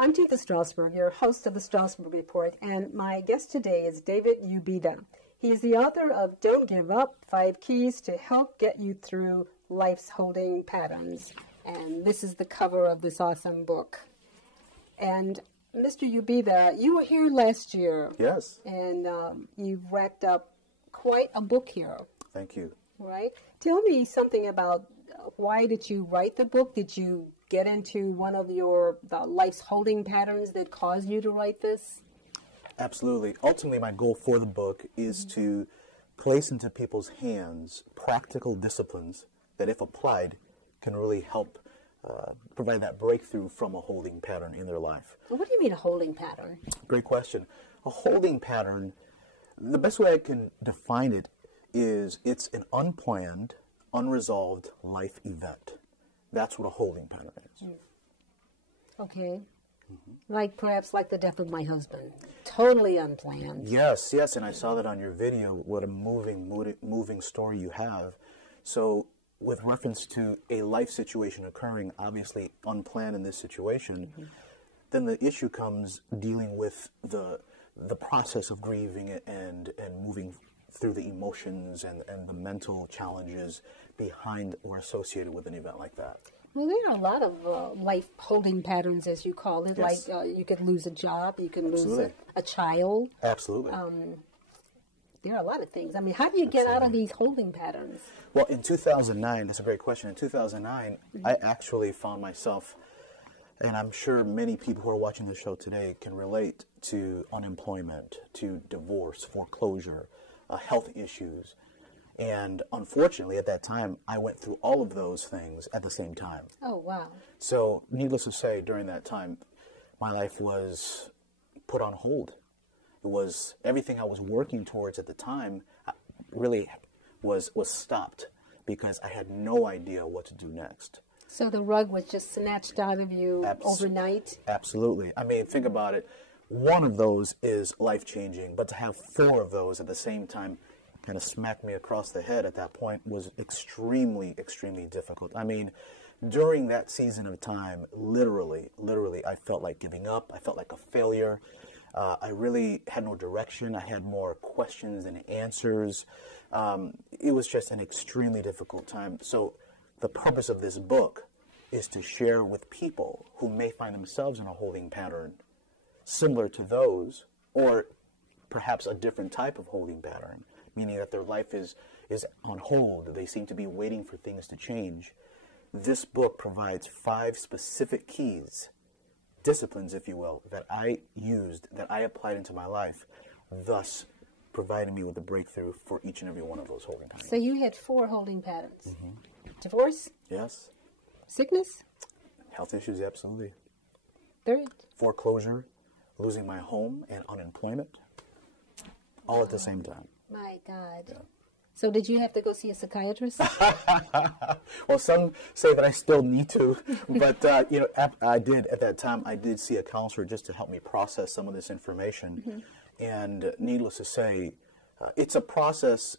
I'm Tika Strausberg, your host of the Strausberg Report, and my guest today is David Ubeda. He is the author of Don't Give Up, 5 Keys to Help Get You Through Life's Holding Patterns. And this is the cover of this awesome book. And Mr. Ubeda, you were here last year. Yes. And you've racked up quite a book here. Thank you. Right? Tell me something about why did you write the book? Did you get into one of your life's holding patterns that caused you to write this? Absolutely. Ultimately, my goal for the book is to place into people's hands practical disciplines that, if applied, can really help provide that breakthrough from a holding pattern in their life. Well, what do you mean a holding pattern? Great question. A holding pattern, the best way I can define it is it's an unplanned, unresolved life event. That's what a holding pattern is. Okay. Perhaps like the death of my husband. Totally unplanned. Yes, and I saw that on your video. What a moving story you have. So, with reference to a life situation occurring, obviously unplanned in this situation, then the issue comes dealing with the process of grieving and moving through the emotions and the mental challenges behind or associated with an event like that. Well, there are a lot of life holding patterns, as you call it. Yes. Like you could lose a job, you can Absolutely. lose a child. Absolutely. There are a lot of things. I mean, how do you get out of these holding patterns? Well, in 2009, that's a great question. In 2009, I actually found myself, and I'm sure many people who are watching the show today can relate to unemployment, to divorce, foreclosure, health issues. And unfortunately, at that time, I went through all of those things at the same time. Oh, wow. So, needless to say, during that time, my life was put on hold. It was everything I was working towards at the time really was stopped because I had no idea what to do next. So the rug was just snatched out of you overnight? Absolutely. I mean, think about it. One of those is life-changing, but to have 4 of those at the same time kind of smacked me across the head at that point was extremely, extremely difficult. I mean, during that season of time, literally, I felt like giving up. I felt like a failure. I really had no direction. I had more questions than answers. It was just an extremely difficult time. So the purpose of this book is to share with people who may find themselves in a holding pattern similar to those, or perhaps a different type of holding pattern, meaning that their life is on hold. They seem to be waiting for things to change. This book provides 5 specific keys, disciplines, if you will, that I used, that I applied into my life, thus providing me with a breakthrough for each and every one of those holding patterns. So you had 4 holding patterns. Divorce? Yes. Sickness? Health issues, absolutely. Third? Foreclosure, losing my home, and unemployment, all at the same time. My God. Yeah. So did you have to go see a psychiatrist? Well, some say that I still need to, but I did at that time. I did see a counselor just to help me process some of this information, and needless to say, it's a process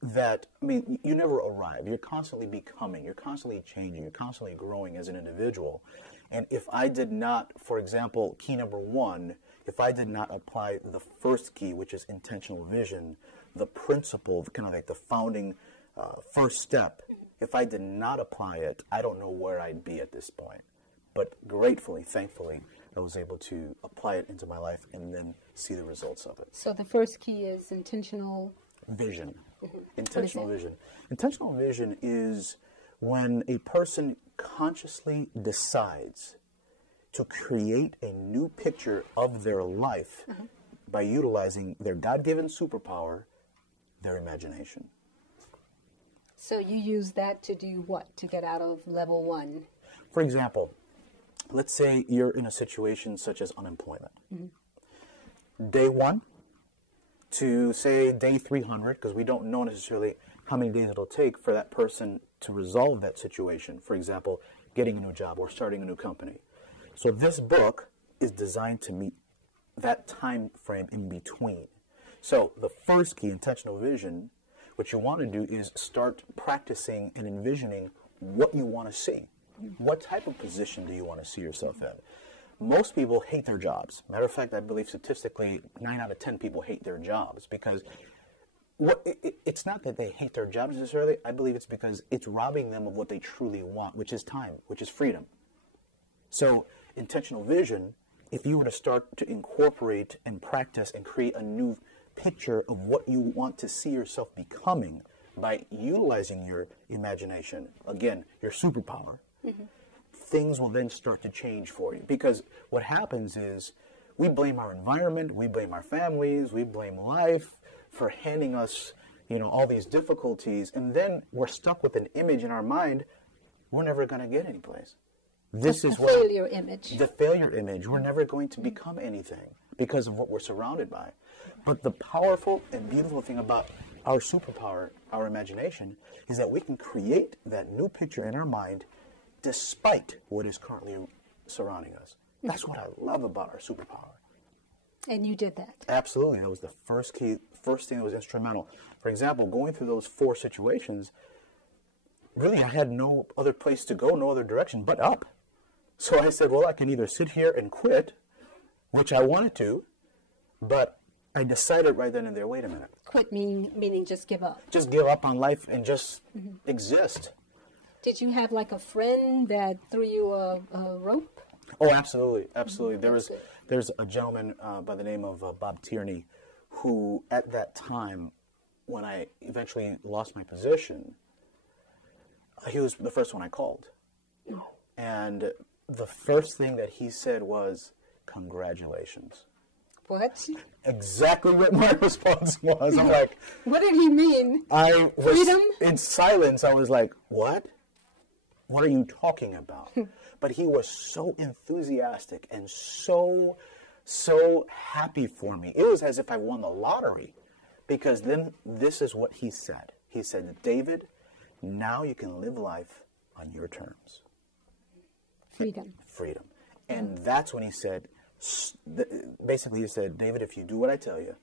that, I mean, you never arrive. You're constantly becoming. You're constantly changing. You're constantly growing as an individual. And if I did not, for example, key number 1, if I did not apply the first key, which is intentional vision, the principle, kind of like the founding first step, if I did not apply it, I don't know where I'd be at this point. But gratefully, thankfully, I was able to apply it into my life and then see the results of it. So the first key is intentional vision. Intentional vision. Intentional vision is when a person consciously decides to create a new picture of their life by utilizing their God-given superpower, their imagination. So you use that to do what? To get out of level 1? For example, let's say you're in a situation such as unemployment. Day 1 to, say, day 300, because we don't know necessarily how many days it'll take for that person to resolve that situation. For example, getting a new job or starting a new company. So this book is designed to meet that time frame in between. So the first key, intentional vision, what you want to do is start practicing and envisioning what you want to see. What type of position do you want to see yourself in? most people hate their jobs. Matter of fact, I believe statistically 9 out of 10 people hate their jobs because it's not that they hate their jobs necessarily. I believe it's because it's robbing them of what they truly want, which is time, which is freedom. So intentional vision, if you were to start to incorporate and practice and create a new picture of what you want to see yourself becoming by utilizing your imagination, again, your superpower, things will then start to change for you. Because what happens is we blame our environment, we blame our families, we blame life for handing us, all these difficulties, and then we're stuck with an image in our mind. We're never going to get anyplace. This is what failure image. The failure image. We're never going to become anything because of what we're surrounded by. But the powerful and beautiful thing about our superpower, our imagination, is that we can create that new picture in our mind despite what is currently surrounding us. That's what I love about our superpower. And you did that. Absolutely. That was the first thing that was instrumental. For example, going through those 4 situations, really I had no other place to go, no other direction but up. So I said, well, I can either sit here and quit, which I wanted to, but I decided right then and there, wait a minute. Quit meaning just give up. Just give up on life and just exist. Did you have like a friend that threw you a rope? Oh, absolutely, absolutely. There's a gentleman by the name of Bob Tierney, who at that time, when I eventually lost my position, he was the first one I called. And the first thing that he said was, congratulations. What? Exactly what my response was. I'm like... What did he mean? I was... Freedom? In silence, I was like, what? What are you talking about? But he was so enthusiastic and so happy for me. It was as if I won the lottery. Because then this is what he said. He said, David, now you can live life on your terms. Freedom. Freedom. And that's when he said, basically he said, David, if you do what I tell you,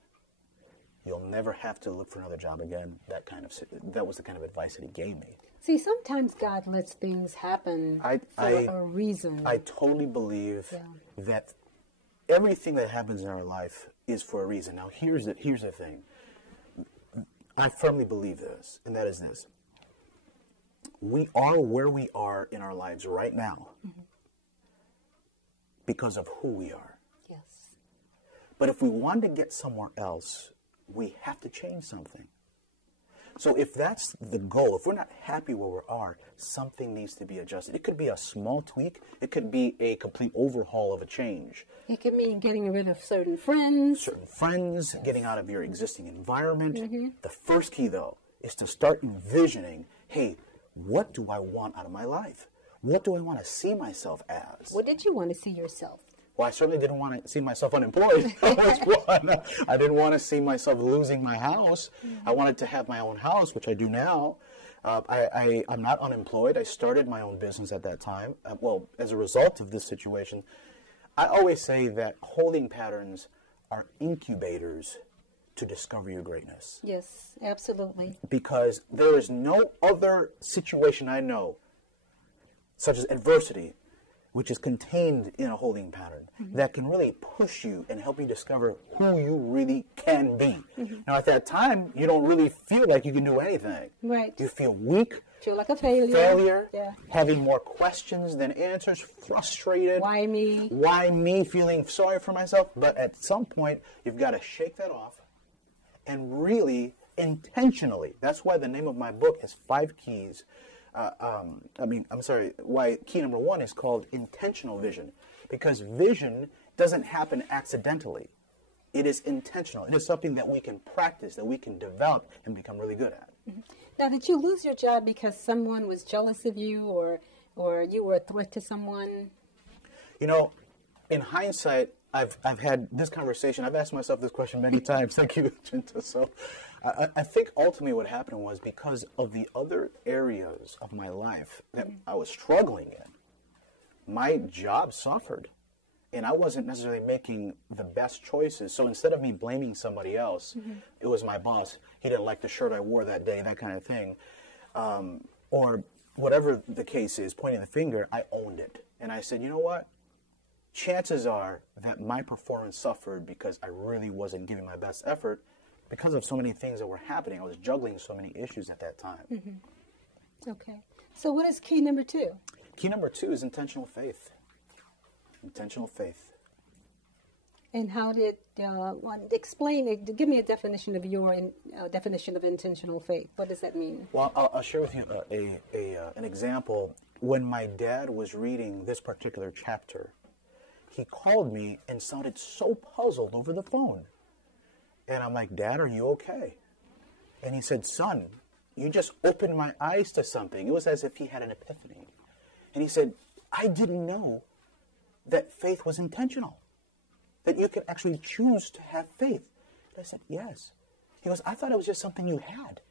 you'll never have to look for another job again. That was the kind of advice that he gave me. See, sometimes God lets things happen for a reason. I totally believe that everything that happens in our life is for a reason. Now, here's the thing. I firmly believe this, and that is this. We are where we are in our lives right now because of who we are. Yes. But if we want to get somewhere else, we have to change something. So if that's the goal, if we're not happy where we are, something needs to be adjusted. It could be a small tweak. It could be a complete overhaul of a change. It could mean getting rid of certain friends. Yes. Getting out of your existing environment. The first key, though, is to start envisioning, hey, what do I want out of my life? What do I want to see myself as? What did you want to see yourself? Well, I certainly didn't want to see myself unemployed. That was one. I didn't want to see myself losing my house. I wanted to have my own house, which I do now. I'm not unemployed. I started my own business at that time. As a result of this situation, I always say that holding patterns are incubators to discover your greatness. Yes, absolutely. Because there is no other situation I know, such as adversity, which is contained in a holding pattern, that can really push you and help you discover who you really can be. Now, at that time, you don't really feel like you can do anything. Right. You feel weak. Feel like a failure. Having more questions than answers, frustrated. Why me? Why me? Feeling sorry for myself. But at some point, you've got to shake that off and really intentionally. That's why the name of my book is 5 Keys. Why key number 1 is called intentional vision. Because vision doesn't happen accidentally. It is intentional. It is something that we can practice, that we can develop and become really good at. Now, did you lose your job because someone was jealous of you or you were a threat to someone? In hindsight, I've had this conversation. I've asked myself this question many times. Thank you, Jinta. So I think ultimately what happened was because of the other areas of my life that I was struggling in, my job suffered. And I wasn't necessarily making the best choices. So instead of me blaming somebody else, it was my boss. He didn't like the shirt I wore that day, that kind of thing. Or whatever the case is, pointing the finger, I owned it. And I said, you know what? chances are that my performance suffered because I really wasn't giving my best effort because of so many things that were happening. I was juggling so many issues at that time. Okay. So what is key number 2? Key number 2 is intentional faith. Intentional faith. And how did explain? Give me a definition of your definition of intentional faith. What does that mean? Well, I'll share with you an example. When my dad was reading this particular chapter, he called me and sounded so puzzled over the phone. And I'm like, Dad, are you okay? And he said, son, you just opened my eyes to something. It was as if he had an epiphany. And he said, I didn't know that faith was intentional, that you could actually choose to have faith. And I said, yes. He goes, I thought it was just something you had.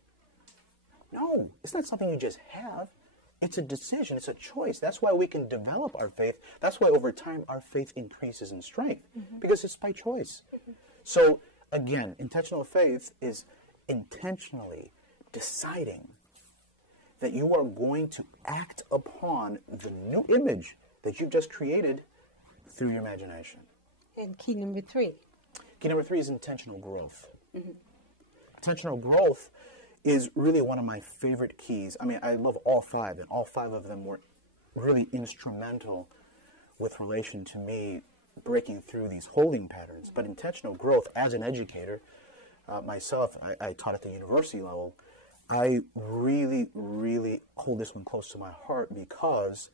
No, it's not something you just have. It's a decision. It's a choice. That's why we can develop our faith. That's why over time our faith increases in strength, because it's by choice. So again, intentional faith is intentionally deciding that you are going to act upon the new image that you've just created through your imagination. And key number 3? Key number 3 is intentional growth. Intentional growth is really one of my favorite keys. I mean, I love all 5, and all 5 of them were really instrumental with relation to me breaking through these holding patterns. But intentional growth, as an educator, myself, I taught at the university level, I really, really hold this one close to my heart, because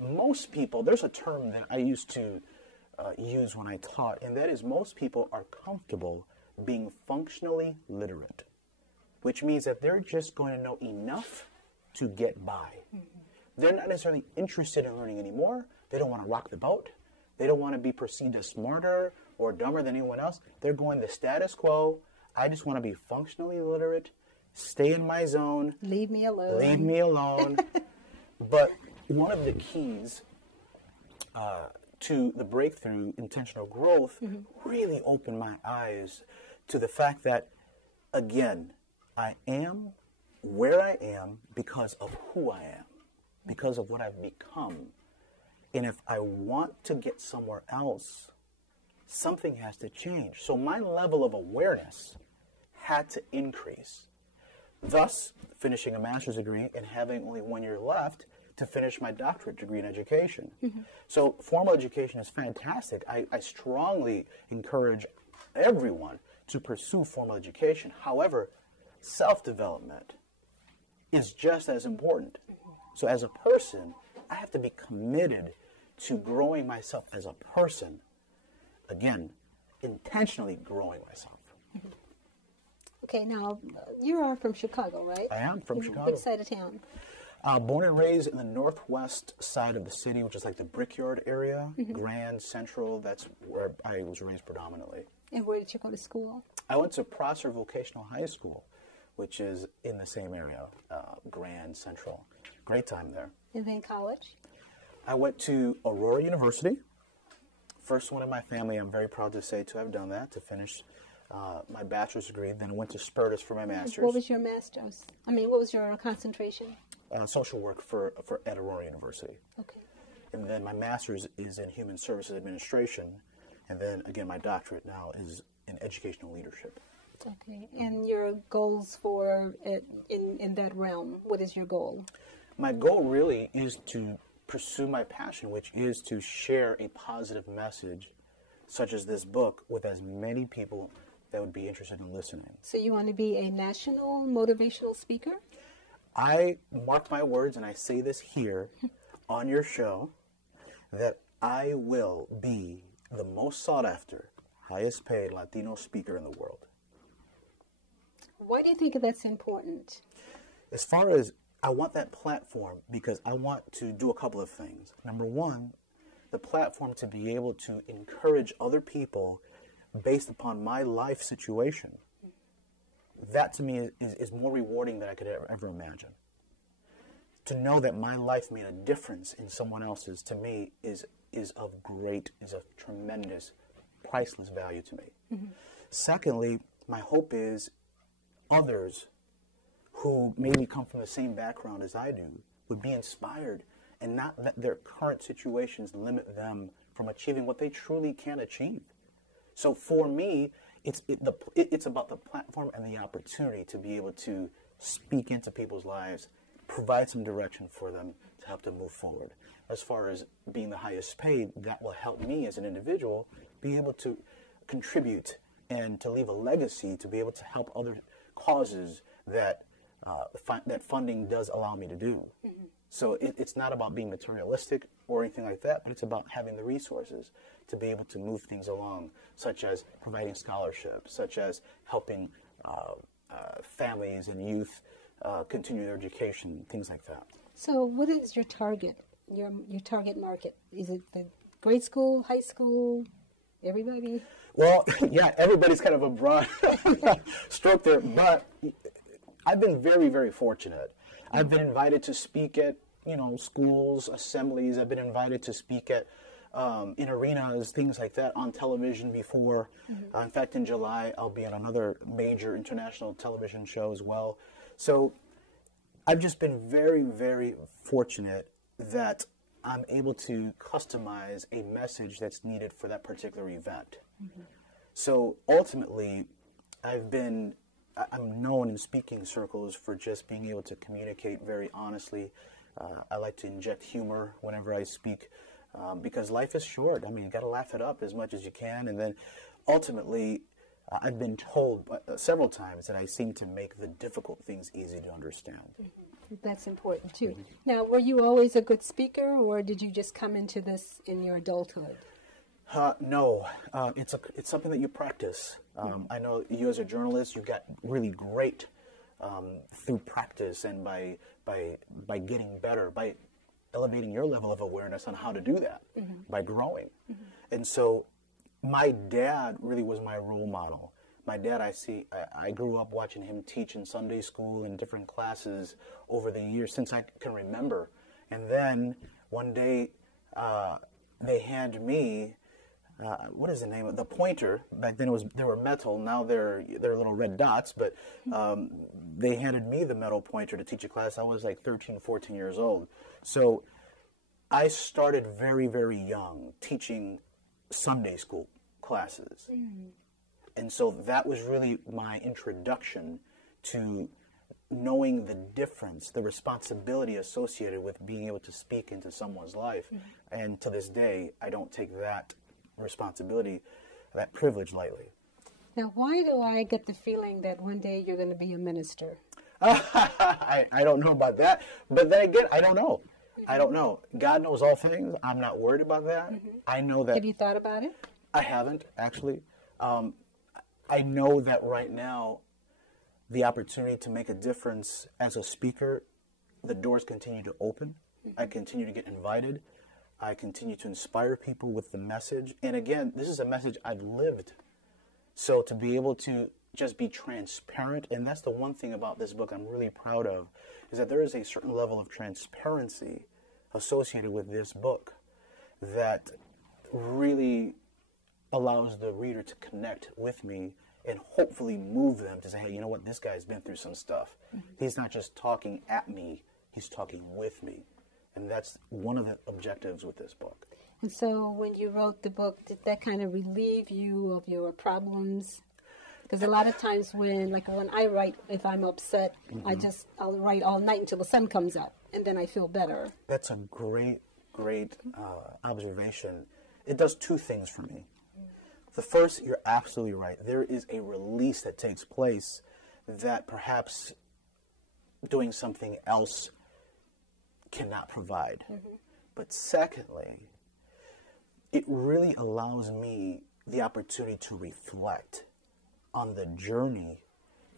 most people, there's a term that I used to use when I taught, and that is most people are comfortable being functionally literate, which means that they're just going to know enough to get by. They're not necessarily interested in learning anymore. They don't want to rock the boat. They don't want to be perceived as smarter or dumber than anyone else. They're going the status quo. I just want to be functionally literate, stay in my zone. Leave me alone. Leave me alone. But one of the keys to the breakthrough intentional growth really opened my eyes to the fact that, again, I am where I am because of who I am, because of what I've become. And if I want to get somewhere else, something has to change. So my level of awareness had to increase. Thus, finishing a master's degree and having only 1 year left to finish my doctorate degree in education. So formal education is fantastic. I strongly encourage everyone to pursue formal education. However, self-development is just as important. So as a person, I have to be committed to growing myself as a person. Again, intentionally growing myself. Okay, now, you are from Chicago, right? I am from Chicago. Which side of town? Born and raised in the northwest side of the city, which is like the Brickyard area, Grand Central. That's where I was raised predominantly. And where did you go to school? I went to Prosser Vocational High School, which is in the same area, Grand Central. Great time there. And then college? I went to Aurora University. First one in my family, I'm very proud to say, to have done that, to finish my bachelor's degree. Then I went to Spertus for my master's. What was your master's? I mean, what was your concentration? Social work at Aurora University. Okay. And then my master's is in Human Services Administration. And then, again, my doctorate now is in educational leadership. Okay. And your goals for in that realm, what is your goal? My goal really is to pursue my passion, which is to share a positive message, such as this book, with as many people that would be interested in listening. So you want to be a national motivational speaker? I mark my words, and I say this here on your show, that I will be the most sought after, highest paid Latino speaker in the world. Why do you think that's important? As far as I want that platform, because I want to do a couple of things. Number one, the platform to be able to encourage other people based upon my life situation. That to me is more rewarding than I could ever imagine. To know that my life made a difference in someone else's, to me, is of tremendous, priceless value to me. Secondly, my hope is others who maybe come from the same background as I do would be inspired and not let their current situations limit them from achieving what they truly can achieve. So for me, it's about the platform and the opportunity to be able to speak into people's lives, provide some direction for them to help them move forward. As far as being the highest paid, that will help me as an individual be able to contribute and to leave a legacy, to be able to help other causes that that funding does allow me to do. Mm-hmm. So it's not about being materialistic or anything like that, but it's about having the resources to be able to move things along, such as providing scholarships, such as helping families and youth continue their education, things like that. So what is your target, your target market? Is it the grade school, high school, everybody? Well, yeah, everybody's kind of a broad stroke there, but I've been very, very fortunate. I've been invited to speak at, schools, assemblies. I've been invited to speak at in arenas, things like that, on television before. Mm-hmm. In fact, in July, I'll be on another major international television show as well. So I've just been very, very fortunate that I'm able to customize a message that's needed for that particular event. Mm-hmm. So ultimately, I'm known in speaking circles for just being able to communicate very honestly. I like to inject humor whenever I speak because life is short. I mean, you got to laugh it up as much as you can. And then ultimately, I've been told several times that I seem to make the difficult things easy to understand. That's important, too. Mm-hmm. Now, were you always a good speaker, or did you just come into this in your adulthood? No, it's something that you practice. I know you as a journalist, you got really great through practice and by getting better, by elevating your level of awareness on how to do that, mm-hmm. by growing. Mm-hmm. And so my dad really was my role model. My dad, I grew up watching him teach in Sunday school and different classes over the years since I can remember. And then one day they hand me what is the name of the pointer? Back then they were metal. Now they're little red dots. But they handed me the metal pointer to teach a class. I was like 13, 14 years old. So I started very, very young teaching Sunday school classes. Mm. And so that was really my introduction to knowing the difference, the responsibility associated with being able to speak into someone's life. Mm-hmm. And to this day, I don't take that responsibility, that privilege lightly. Now, why do I get the feeling that one day you're going to be a minister? I don't know about that. But then again, I don't know. I don't know. God knows all things. I'm not worried about that. Mm-hmm. I know that. Have you thought about it? I haven't, actually. I know that right now, the opportunity to make a difference as a speaker, the doors continue to open. Mm-hmm. I continue to get invited. I continue to inspire people with the message. And again, this is a message I've lived. So to be able to just be transparent, and that's the one thing about this book I'm really proud of, is that there is a certain level of transparency associated with this book that really allows the reader to connect with me and hopefully move them to say, hey, you know what, this guy's been through some stuff. Mm-hmm. He's not just talking at me, he's talking with me. And that's one of the objectives with this book. And so when you wrote the book, did that kind of relieve you of your problems? Because a lot of times when I write, if I'm upset, mm-hmm. I'll write all night until the sun comes up, and then I feel better. That's a great observation. It does two things for me. The first, you're absolutely right. There is a release that takes place that perhaps doing something else cannot provide. Mm-hmm. But secondly, it really allows me the opportunity to reflect on the journey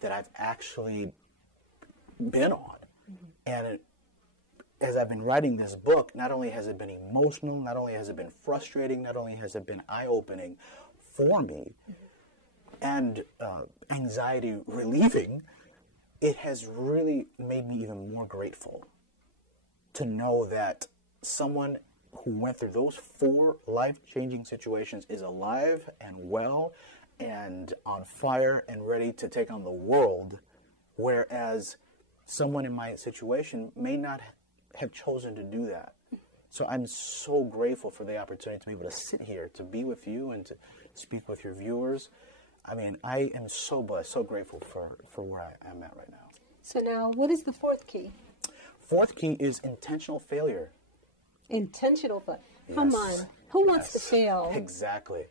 that I've actually been on. Mm-hmm. And as I've been writing this book, not only has it been emotional, not only has it been frustrating, not only has it been eye-opening for me, mm-hmm. and anxiety relieving, it has really made me even more grateful to know that someone who went through those 4 life-changing situations is alive and well and on fire and ready to take on the world, whereas someone in my situation may not have chosen to do that. So I'm so grateful for the opportunity to be able to sit here, to be with you and to speak with your viewers. I mean, I am so blessed, so grateful for where I am at right now. So now, what is the fourth key? Fourth key is intentional failure. Intentional failure. Come on. Who wants to fail? Exactly.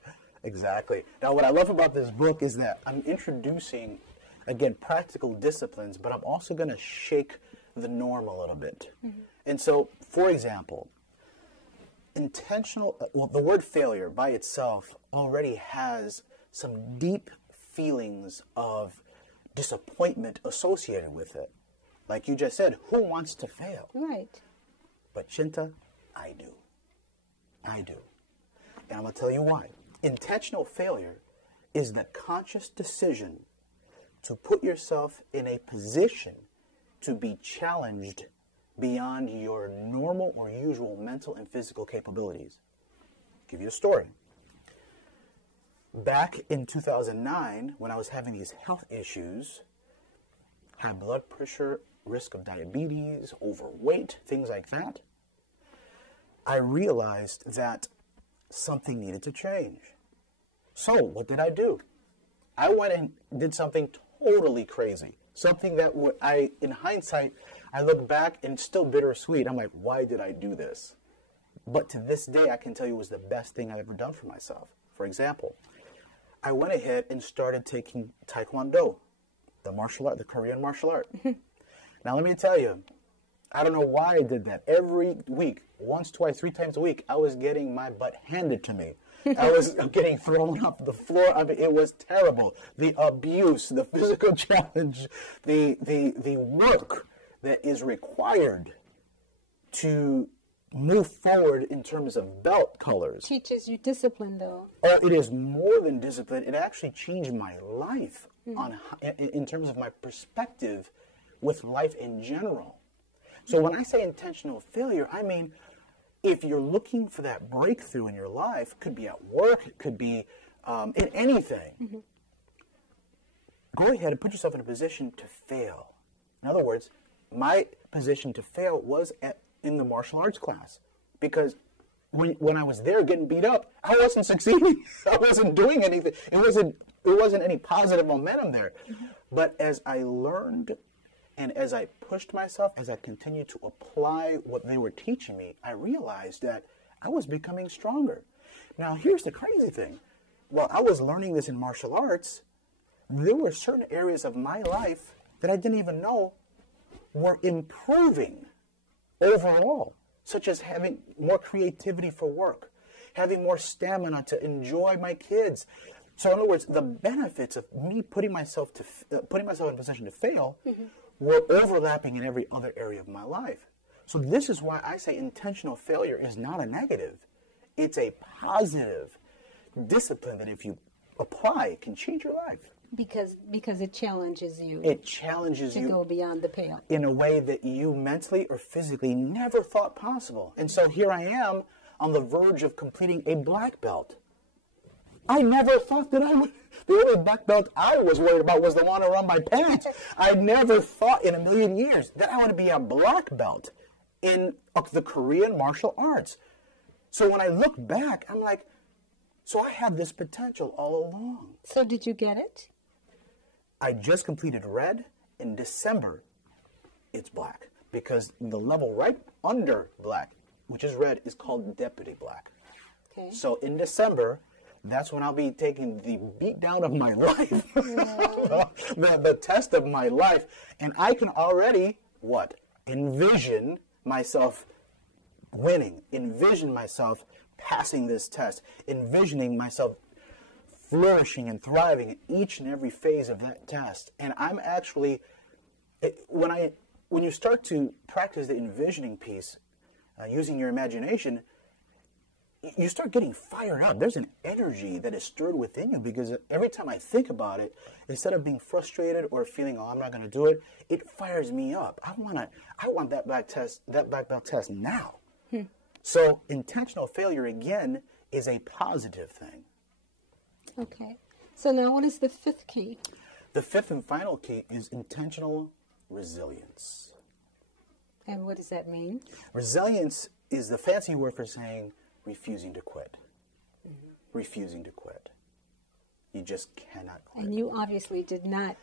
Now, what I love about this book is that I'm introducing, again, practical disciplines, but I'm also going to shake the norm a little bit. Mm-hmm. And so, for example, the word failure by itself already has some deep feelings of disappointment associated with it. Like you just said, who wants to fail? Right. But Chinta, I do. And I'm going to tell you why. Intentional failure is the conscious decision to put yourself in a position to be challenged beyond your normal or usual mental and physical capabilities. I'll give you a story. Back in 2009, when I was having these health issues, high blood pressure, risk of diabetes, overweight, things like that, I realized that something needed to change. So what did I do? I went and did something totally crazy. Something that in hindsight, I look back and it's still bittersweet. I'm like, why did I do this? But to this day, I can tell you it was the best thing I've ever done for myself. For example, I went ahead and started taking Taekwondo, the martial art, the Korean martial art. Now, let me tell you, I don't know why I did that. Every week, once, twice, 3 times a week, I was getting my butt handed to me. I was getting thrown off the floor. I mean, it was terrible. The abuse, the physical challenge, the work that is required to move forward in terms of belt colors. Teaches you discipline, though. It is more than discipline. It actually changed my life in terms of my perspective with life in general. So when I say intentional failure, I mean, if you're looking for that breakthrough in your life, it could be at work, it could be in anything, go ahead and put yourself in a position to fail. In other words, my position to fail was in the martial arts class, because when I was there getting beat up, I wasn't succeeding. I wasn't doing anything. It wasn't any positive momentum there. But as I learned and as I pushed myself, as I continued to apply what they were teaching me, I realized that I was becoming stronger. Now, here's the crazy thing. While I was learning this in martial arts, there were certain areas of my life that I didn't even know were improving overall, such as having more creativity for work, having more stamina to enjoy my kids. So in other words, the benefits of me putting myself in a position to fail were overlapping in every other area of my life. So this is why I say intentional failure is not a negative. It's a positive discipline that if you apply, it can change your life. Because it challenges you. It challenges you to go beyond the pale in a way that you mentally or physically never thought possible. And so here I am on the verge of completing a black belt. I never thought that I would. The only black belt I was worried about was the one around my pants. I never thought in a million years that I would be a black belt in the Korean martial arts. So when I look back, I'm like, so I have this potential all along. So did you get it? I just completed red. In December, it's black. Because the level right under black, which is red, is called deputy black. Okay. So in December, that's when I'll be taking the beat down of my life, the test of my life. And I can already, envision myself winning, envision myself passing this test, envisioning myself flourishing and thriving in each and every phase of that test. And I'm actually, when you start to practice the envisioning piece, using your imagination, you start getting fired up. There's an energy that is stirred within you, because every time I think about it, instead of being frustrated or feeling, I'm not going to do it, it fires me up. I want that black belt test now. So intentional failure, again, is a positive thing. Okay. So now what is the fifth key? The fifth and final key is intentional resilience. And what does that mean? Resilience is the fancy word for saying refusing to quit. Refusing to quit. You just cannot quit. And you obviously did not,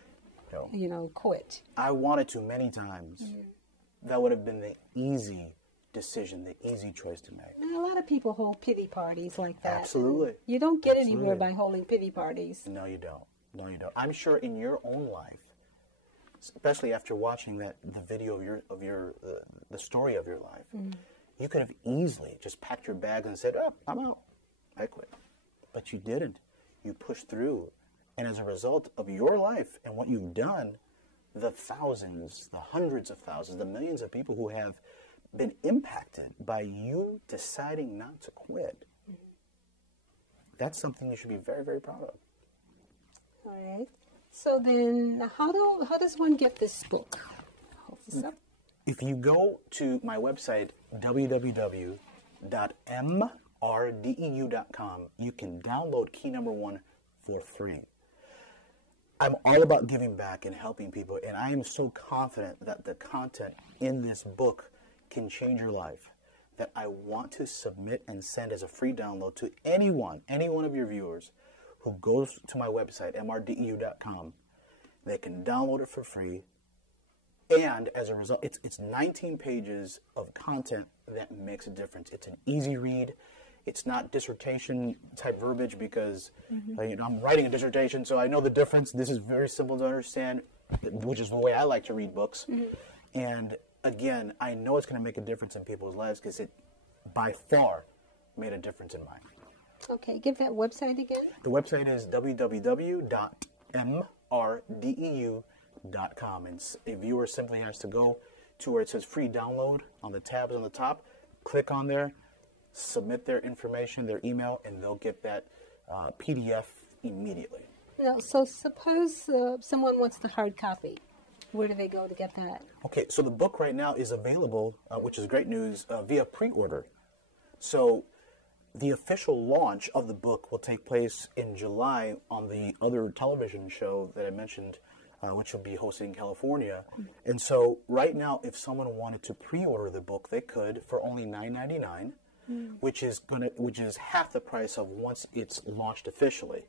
quit. I wanted to many times. That would have been the easy decision, the easy choice to make. And a lot of people hold pity parties like that. Absolutely. You don't get anywhere by holding pity parties. No, you don't. No, you don't. I'm sure in your own life, especially after watching the video of the story of your life, you could have easily just packed your bags and said, "Oh, I'm out. I quit." But you didn't. You pushed through. And as a result of your life and what you've done, the thousands, the hundreds of thousands, the millions of people who have been impacted by you deciding not to quit, that's something you should be very, very proud of. All right. So then, how does one get this book? Hold this up. If you go to my website, www.mrdeu.com, you can download key number 1 for free. I'm all about giving back and helping people, and I am so confident that the content in this book can change your life that I want to submit and send as a free download to any one of your viewers who goes to my website, mrdeu.com. They can download it for free, and as a result, it's 19 pages of content that makes a difference. It's an easy read. It's not dissertation-type verbiage because I'm writing a dissertation, so I know the difference. This is very simple to understand, which is the way I like to read books. And again, I know it's going to make a difference in people's lives because it, by far, made a difference in mine. Okay, give that website again. The website is www.mrdeu.com. And a viewer simply has to go to where it says free download on the tabs on the top, click on there, submit their information, their email, and they'll get that PDF immediately. Now, so suppose someone wants the hard copy. Where do they go to get that? Okay, so the book right now is available, which is great news, via pre-order. So the official launch of the book will take place in July on the other television show that I mentioned, which will be hosted in California. And so right now, if someone wanted to pre-order the book, they could for only $9.99. Which is half the price of once it's launched officially.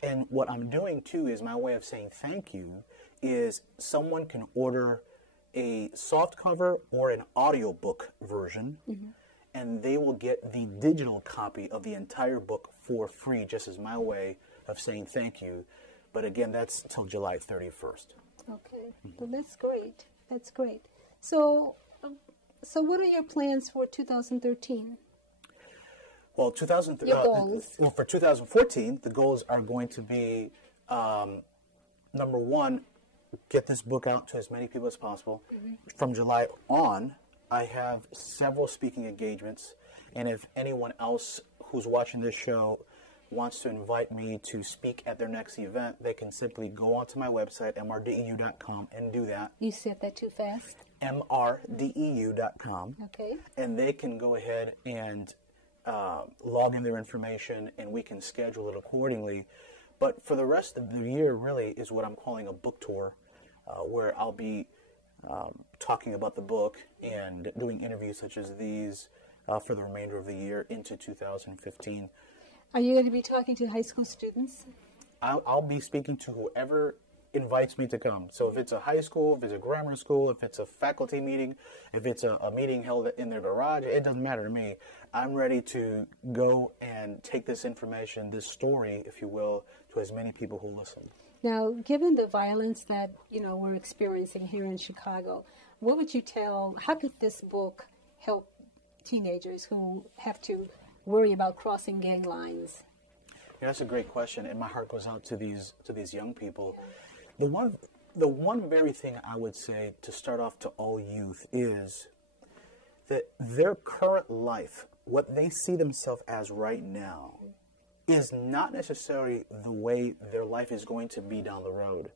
And what I'm doing too is my way of saying thank you is someone can order a soft cover or an audiobook version, and they will get the digital copy of the entire book for free, just as my way of saying thank you. But again, that's till July 31st. Okay, well that's great. That's great. So what are your plans for 2013? Well, Your goals. Well, for 2014, the goals are going to be, number one, get this book out to as many people as possible. From July on, I have several speaking engagements, and if anyone else who's watching this show wants to invite me to speak at their next event, they can simply go onto my website, mrdeu.com, and do that. You said that too fast? mrdeu.com. Okay. And they can go ahead and log in their information, and we can schedule it accordingly. But for the rest of the year, really, is what I'm calling a book tour, where I'll be talking about the book and doing interviews such as these for the remainder of the year into 2015. Are you going to be talking to high school students? I'll be speaking to whoever invites me to come. So if it's a high school, if it's a grammar school, if it's a faculty meeting, if it's a meeting held in their garage, it doesn't matter to me. I'm ready to go and take this information, this story, if you will, to as many people who listen. Now, given the violence that, we're experiencing here in Chicago, what would you how could this book help teenagers who have to worry about crossing gang lines? Yeah, that's a great question, and my heart goes out to these young people. The one very thing I would say to start off to all youth is that their current life, what they see themselves as right now, is not necessarily the way their life is going to be down the road.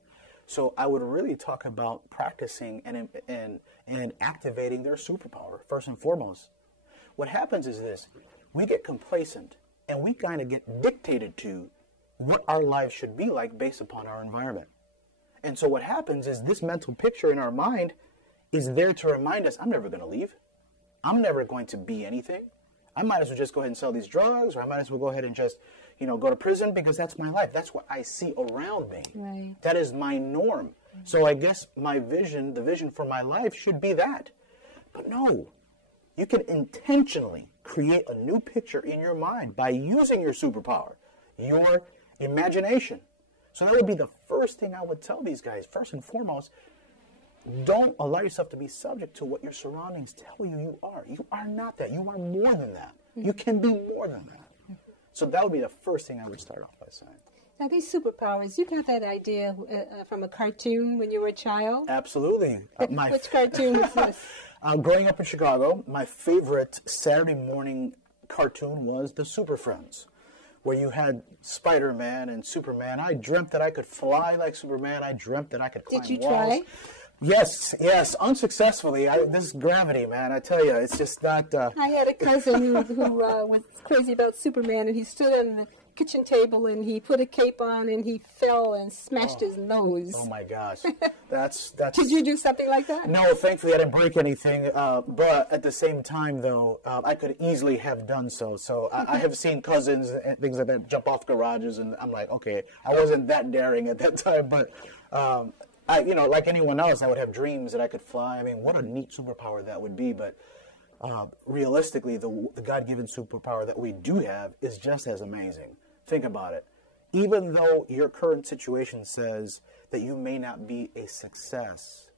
So I would really talk about practicing and activating their superpower, first and foremost. What happens is this: we get complacent, and we kind of get dictated to what our lives should be like based upon our environment. And so what happens is this mental picture in our mind is there to remind us, I'm never going to leave. I'm never going to be anything. I might as well just go ahead and sell these drugs, or I might as well go ahead and just, go to prison because that's my life. That's what I see around me. Right. That is my norm. So I guess my vision, the vision for my life should be that. But no, you can intentionally create a new picture in your mind by using your superpower, your imagination. So that would be the first thing I would tell these guys. First and foremost, don't allow yourself to be subject to what your surroundings tell you are. You are not that. You are more than that. You can be more than that. So that would be the first thing I would start off by saying. Now, these superpowers, you got that idea from a cartoon when you were a child? Absolutely. Which cartoon was this? Growing up in Chicago, my favorite Saturday morning cartoon was The Super Friends, where you had Spider-Man and Superman. I dreamt that I could fly like Superman. I dreamt that I could climb walls. Did you try? Yes, unsuccessfully. This gravity, man, I tell you, it's just not... I had a cousin who was crazy about Superman, and he stood on the kitchen table, and he put a cape on, and he fell and smashed his nose. Oh, my gosh. That's. Did you do something like that? No, thankfully I didn't break anything, but at the same time, though, I could easily have done so. So I have seen cousins and things like that jump off garages, and I'm like, okay, I wasn't that daring at that time, but... like anyone else, I would have dreams that I could fly. I mean, what a neat superpower that would be. But realistically, the God-given superpower that we do have is just as amazing. Think about it. Even though your current situation says that you may not be a success,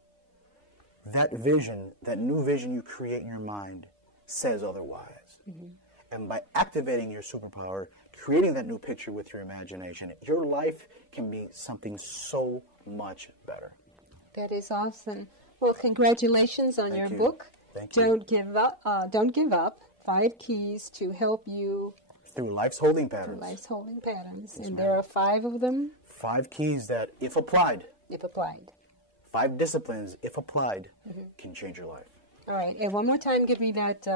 that vision, that new vision you create in your mind says otherwise. Mm-hmm. And by activating your superpower, creating that new picture with your imagination, your life can be something so much better. That is awesome. Well, congratulations on your book. Thank you. Don't give up. 5 keys to help you through life's holding patterns. Yes, and ma'am. there are 5 of them. 5 keys that, if applied, 5 disciplines, if applied, can change your life. All right. And one more time, give me that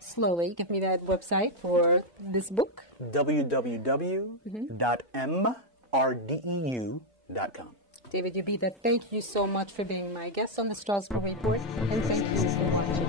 slowly. Give me that website for this book. www.mrdeu.com. David Ubeda, thank you so much for being my guest on the Strausberg Report, and thank you for watching.